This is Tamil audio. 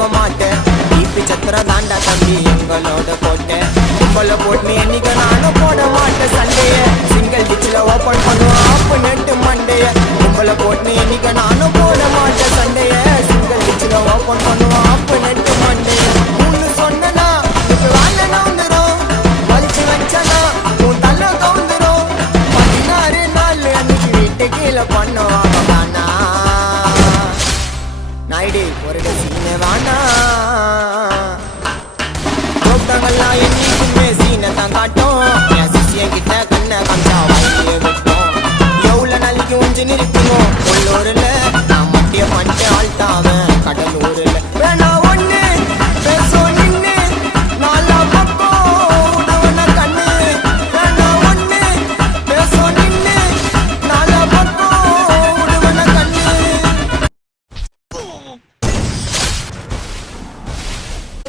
நம்ப மாட்டேன். டிபி சத்திர தாண்டா தம்பி எங்களோட கோட்டை. கும்பல போட்டு என்னைக்கு நானும் போட மாட்டேன் சண்டைய. Single டிச்சில் open